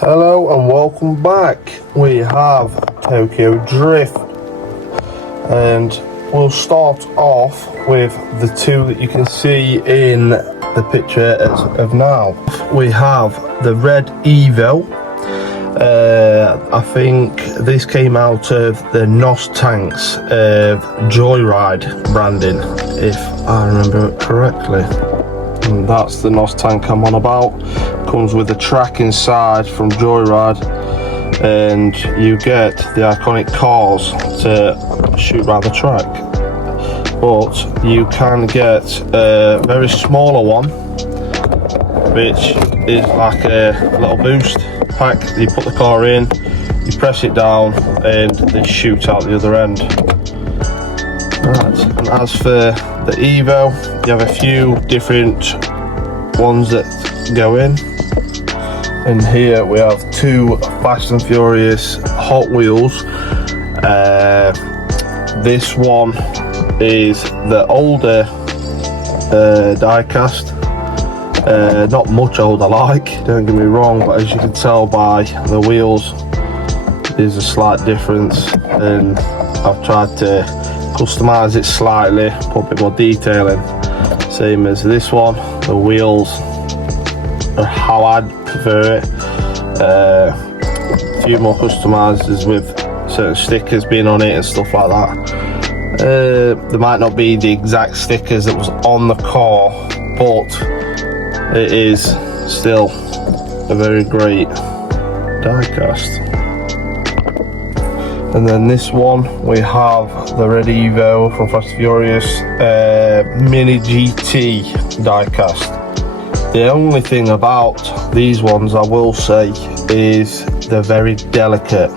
Hello and welcome back. We have Tokyo Drift, and we'll start off with the two that you can see in the picture as of now. We have the red Evo. I think this came out of the NOS tanks of Joyride branding, if I remember it correctly. And that's the NOS tank I'm on about. Comes with a track inside from Joyride, and you get the iconic cars to shoot around the track. But you can get a very smaller one, which is like a little boost pack. You put the car in, you press it down, and they shoot out the other end. Right, and as for the Evo, you have a few different ones that go in. And here we have two Fast and Furious Hot Wheels. This one is the older diecast. Not much older, like, don't get me wrong, but as you can tell by the wheels, there's a slight difference, and I've tried to customize it slightly, put a bit more detail in. Same as this one, the wheels are how I'd prefer it. A few more customizers with certain stickers being on it and stuff like that. There might not be the exact stickers that was on the car, but it is still a very great diecast. And then this one, we have the red Evo from Fast and Furious Mini GT diecast. The only thing about these ones, I will say, is they're very delicate.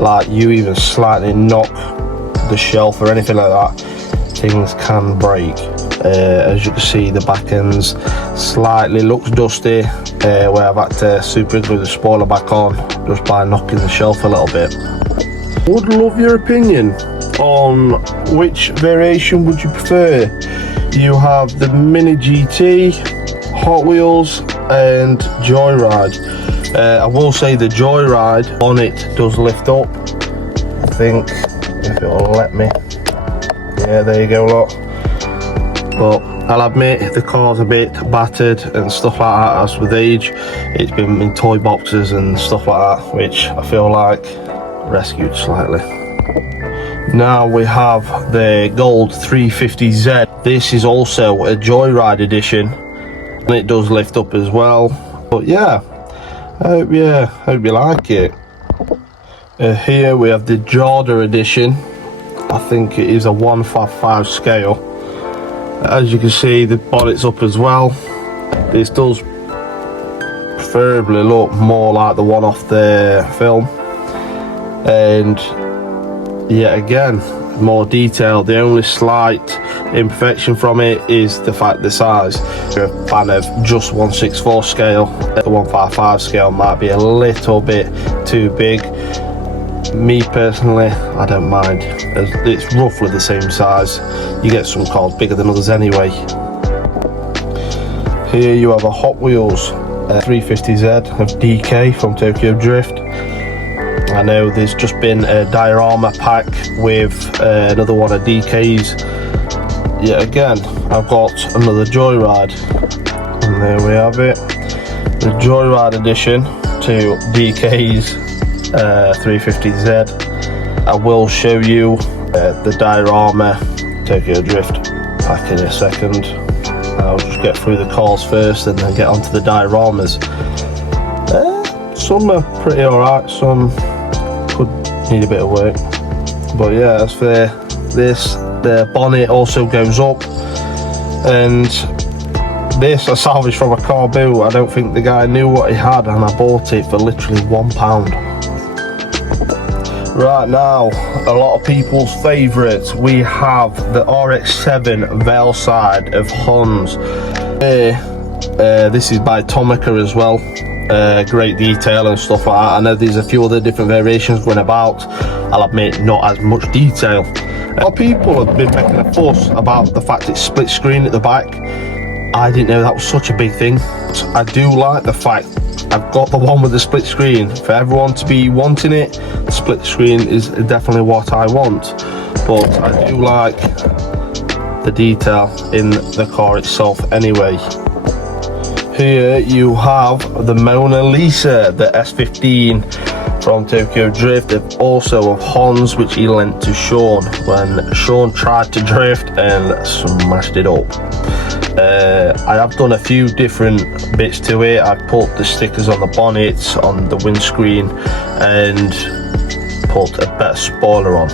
Like, you even slightly knock the shelf or anything like that, things can break. As you can see, the back ends slightly looks dusty, where I've had to super glue the spoiler back on just by knocking the shelf a little bit. Would love your opinion on which variation would you prefer. You have the Mini GT, Hot Wheels and Joyride. I will say the Joyride on it does lift up. I think, if it'll let me. Yeah, there you go, look. But I'll admit the car's a bit battered and stuff like that. As with age, it's been in toy boxes and stuff like that, which I feel like rescued slightly. Now we have the gold 350Z. This is also a Joyride edition, and it does lift up as well. But yeah, I hope you like it. Here we have the Jordan edition. I think it is a 1/5 scale. As you can see, the bonnet's up as well. This does preferably look more like the one off the film, and yet again, more detailed. The only slight imperfection from it is the fact the size. If you're a fan of just 1/64 scale, the 1/5 scale might be a little bit too big. Me personally, I don't mind. It's roughly the same size. You get some cars bigger than others anyway. Here you have a Hot Wheels 350Z of DK from Tokyo Drift. I know there's just been a diorama pack with another one of DK's. Yet again, I've got another Joyride, and there we have it, the Joyride edition to DK's 350Z. I will show you the diorama Tokyo Drift pack in a second. I'll just get through the cars first and then get onto the dioramas. Some are pretty alright, some could need a bit of work. But yeah, as for this, the bonnet also goes up, and this I salvaged from a car boot. I don't think the guy knew what he had, and I bought it for literally £1. Right now, a lot of people's favourites, we have the RX-7 Veil side of Huns. This is by Tomica as well. Great detail and stuff like that. I know there's a few other different variations going about. I'll admit, not as much detail. A lot of people have been making a fuss about the fact it's split screen at the back. I didn't know that was such a big thing. I do like the fact I've got the one with the split screen. For everyone to be wanting it, the split screen is definitely what I want. But I do like the detail in the car itself anyway. Here you have the Mona Lisa, the S15 from Tokyo Drift, and also of Hans, which he lent to Sean when Sean tried to drift and smashed it up. I have done a few different bits to it. I've put the stickers on the bonnet, on the windscreen, and put a better spoiler on.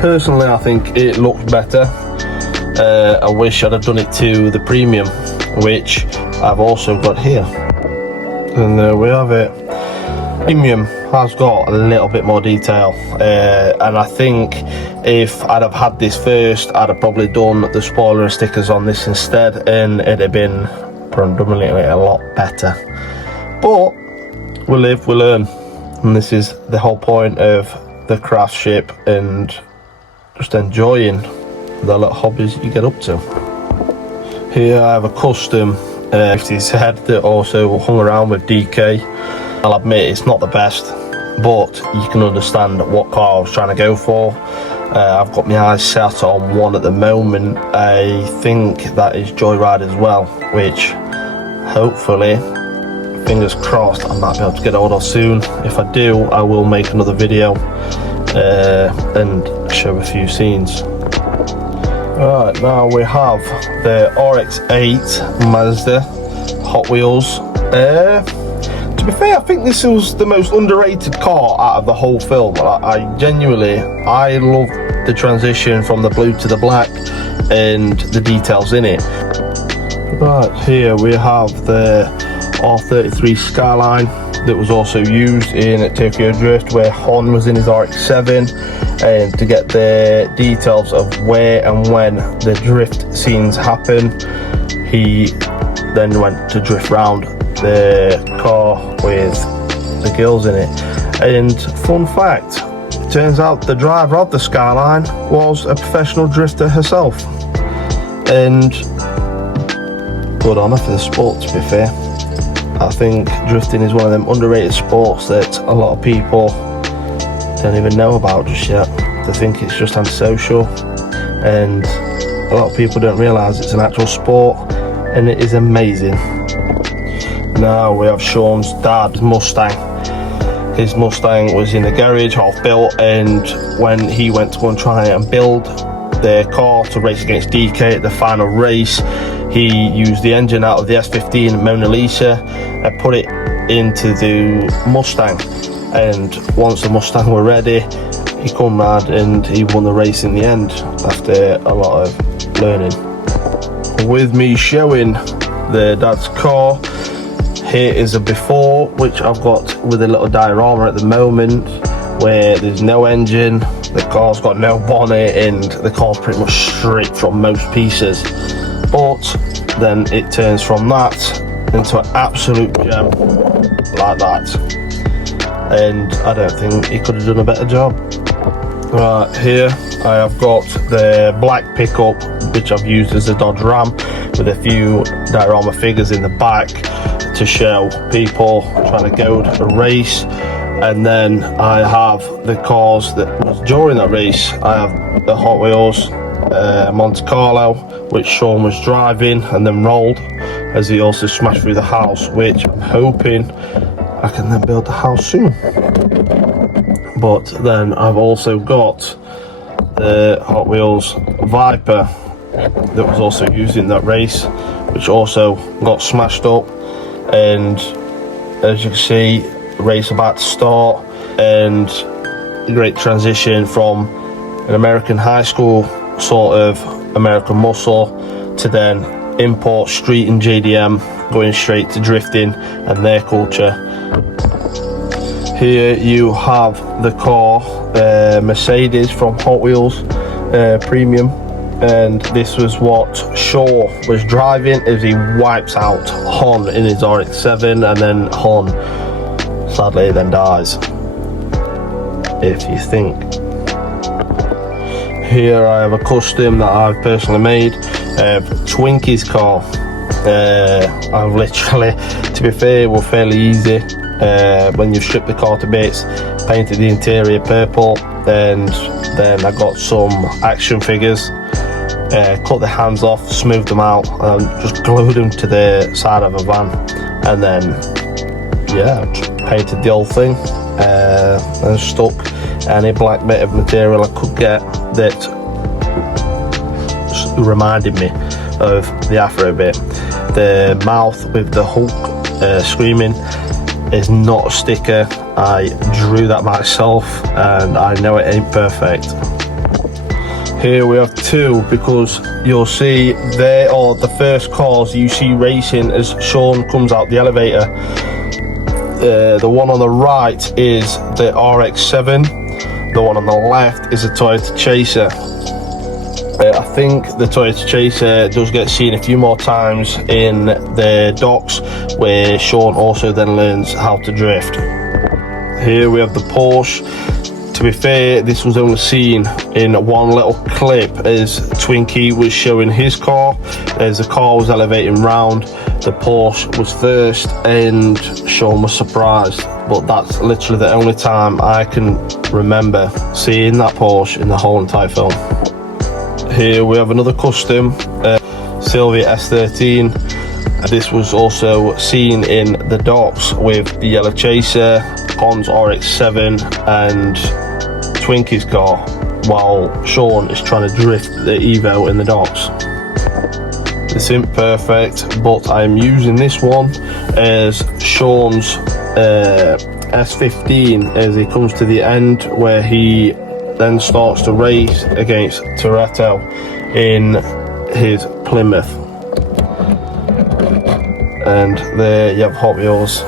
Personally, I think it looks better. I wish I'd have done it to the premium, which I've also got here. And there we have it. Premium has got a little bit more detail, and I think if I'd have had this first, I'd have probably done the spoiler and stickers on this instead, and it'd have been predominantly a lot better. But we live, we learn, and this is the whole point of the craft ship and just enjoying the little hobbies you get up to. Here I have a custom 50s head that also hung around with DK. I'll admit it's not the best, but you can understand what car I was trying to go for. I've got my eyes set on one at the moment. I think that is Joyride as well, which hopefully, fingers crossed, I might be able to get hold of soon. If I do, I will make another video and show a few scenes. Right, now we have the RX-8 Mazda Hot Wheels. To be fair, I think this was the most underrated car out of the whole film. I genuinely love the transition from the blue to the black and the details in it. Right, here we have the R33 Skyline that was also used in Tokyo Drift, where Hon was in his RX-7, and to get the details of where and when the drift scenes happen, he then went to drift round the car with the girls in it. And fun fact, it turns out the driver of the Skyline was a professional drifter herself, and good on her for the sport, to be fair. I think drifting is one of them underrated sports that a lot of people don't even know about just yet. They think it's just antisocial, and a lot of people don't realise it's an actual sport, and it is amazing. Now we have Sean's dad's Mustang. His Mustang was in the garage, half built, and when he went to go and try and build the car to race against DK at the final race, he used the engine out of the S15 Mona Lisa and put it into the Mustang, and once the Mustang were ready, he come round and he won the race in the end after a lot of learning. With me showing the dad's car, here is a before, which I've got with a little diorama at the moment, where there's no engine, the car's got no bonnet, and the car's pretty much straight from most pieces. But then it turns from that into an absolute gem like that, and I don't think he could have done a better job. Right, here I have got the black pickup, which I've used as a Dodge Ram, with a few diorama figures in the back to show people trying to go to a race. And then I have the cars that was during that race. I have the Hot Wheels Monte Carlo, which Sean was driving and then rolled, as he also smashed through the house, which I'm hoping I can then build the house soon. But then I've also got the Hot Wheels Viper that was also used in that race, which also got smashed up. And as you can see, race about to start, and a great transition from an American high school sort of American muscle to then import street and JDM, going straight to drifting and their culture. Here you have the car, Mercedes from Hot Wheels Premium, and this was what Shaw was driving as he wipes out Hon in his RX-7, and then Hon sadly then dies, if you think. Here I have a custom that I've personally made of Twinkie's car. I've literally, to be fair, it was fairly easy. When you strip the car to bits, painted the interior purple, and then I got some action figures, cut the hands off, smoothed them out, and just glued them to the side of a van, and then just painted the whole thing, and stuck any black bit of material I could get that reminded me of the Afro bit. The mouth with the Hulk screaming is not a sticker. I drew that myself, and I know it ain't perfect. Here we have two, because you'll see they are the first cars you see racing as Sean comes out the elevator. The one on the right is the RX-7, the one on the left is a Toyota Chaser. I think the Toyota Chaser does get seen a few more times in the docks, where Sean also then learns how to drift. Here we have the Porsche. To be fair, this was only seen in one little clip as Twinkie was showing his car. As the car was elevating round, the Porsche was first, and Sean was surprised. But that's literally the only time I can remember seeing that Porsche in the whole entire film. Here we have another custom, Sylvia S13. This was also seen in the docks with the yellow Chaser, Hon's RX-7 and Twinkie's car, while Sean is trying to drift the Evo in the docks. This isn't perfect, but I'm using this one as Sean's S15 as he comes to the end, where he then starts to race against Toretto in his Plymouth. And there you have Hot Wheels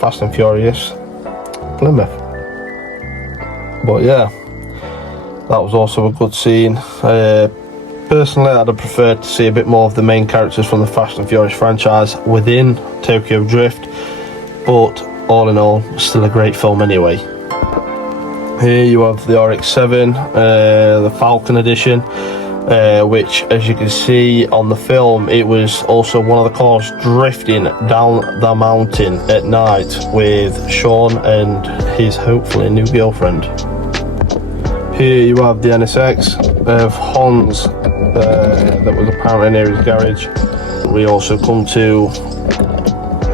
Fast and Furious Plymouth. But yeah, that was also a good scene. Personally, I'd have preferred to see a bit more of the main characters from the Fast and Furious franchise within Tokyo Drift, but all in all, still a great film anyway. Here you have the RX-7, the Falcon edition, which, as you can see on the film, it was also one of the cars drifting down the mountain at night with Sean and his hopefully new girlfriend. Here you have the NSX of Hans that was apparently near his garage. We also come to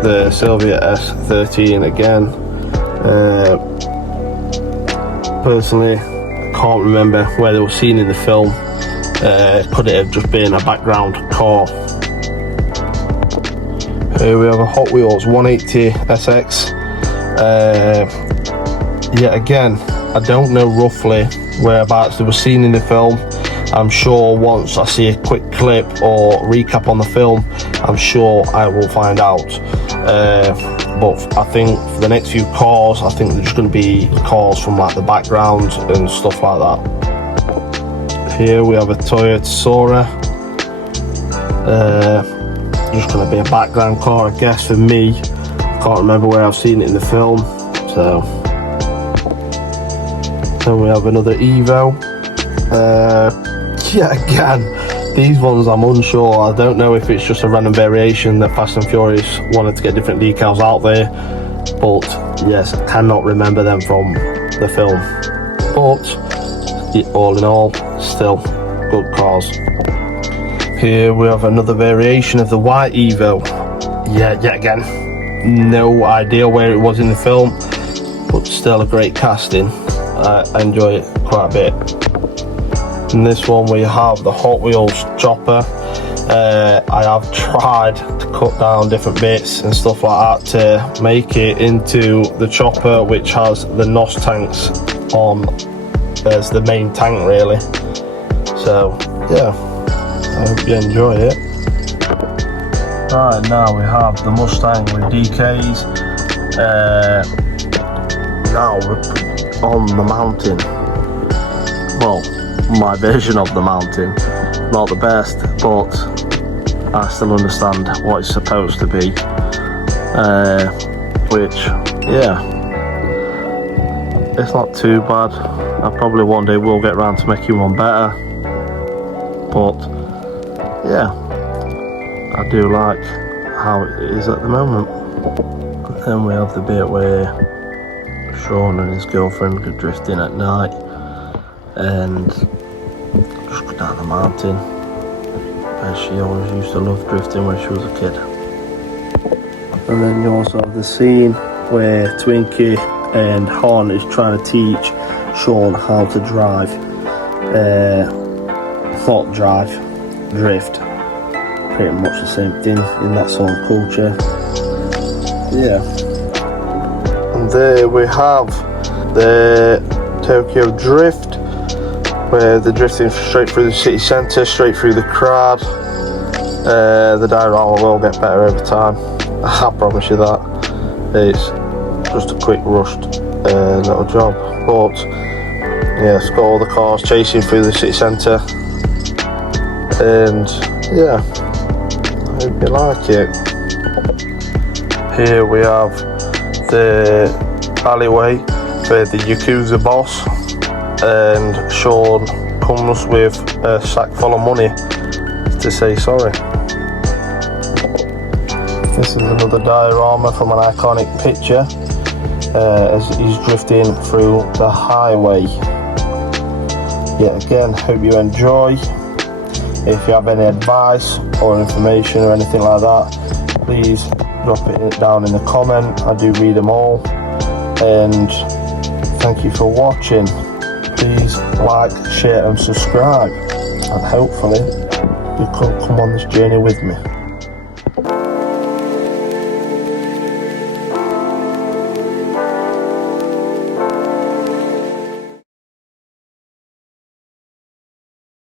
the Sylvia S13 again. Personally, can't remember where they were seen in the film. Could it have just been a background car? Here we have a Hot Wheels 180 SX. Yet again, I don't know roughly whereabouts they were seen in the film. I'm sure once I see a quick clip or recap on the film, I'm sure I will find out. But I think for the next few cars, I think they're just going to be cars from like the background and stuff like that. Here we have a Toyota Sora. Just going to be a background car, I guess, for me. Can't remember where I've seen it in the film. So then we have another Evo. Yeah, again, these ones I'm unsure. I don't know if it's just a random variation that Fast and Furious wanted to get different decals out there, but yes, I cannot remember them from the film. But all in all, still good cars. Here we have another variation of the white Evo. Yet again, no idea where it was in the film, but still a great casting. I enjoy it quite a bit. In this one we have the Hot Wheels chopper. I have tried to cut down different bits and stuff like that to make it into the chopper, which has the NOS tanks on as the main tank really. So yeah, I hope you enjoy it. Right, now we have the Mustang with DKs. Now we're on the mountain. Well, my version of the mountain, not the best, but I still understand what it's supposed to be, which, yeah, it's not too bad. I probably one day will get around to making one better, but yeah, I do like how it is at the moment. And then we have the bit where Sean and his girlfriend go drifting at night and just go down the mountain, as she always used to love drifting when she was a kid. And then you also have the scene where Twinkie and Hon is trying to teach Sean how to drive, not drive, drift. Pretty much the same thing in that sort of culture. Yeah. And there we have the Tokyo Drift, where they're drifting straight through the city centre, straight through the crowd. The diorama will get better over time, I promise you that. It's just a quick rushed little job, but yeah, it's got all the cars chasing through the city centre, and yeah, I hope you like it. Here we have the alleyway where the Yakuza boss and Sean comes with a sack full of money to say sorry. This is another diorama from an iconic picture as he's drifting through the highway. Yet again, hope you enjoy. If you have any advice or information or anything like that, please drop it down in the comment. I do read them all. And thank you for watching. Please like, share and subscribe, and hopefully you can come on this journey with me.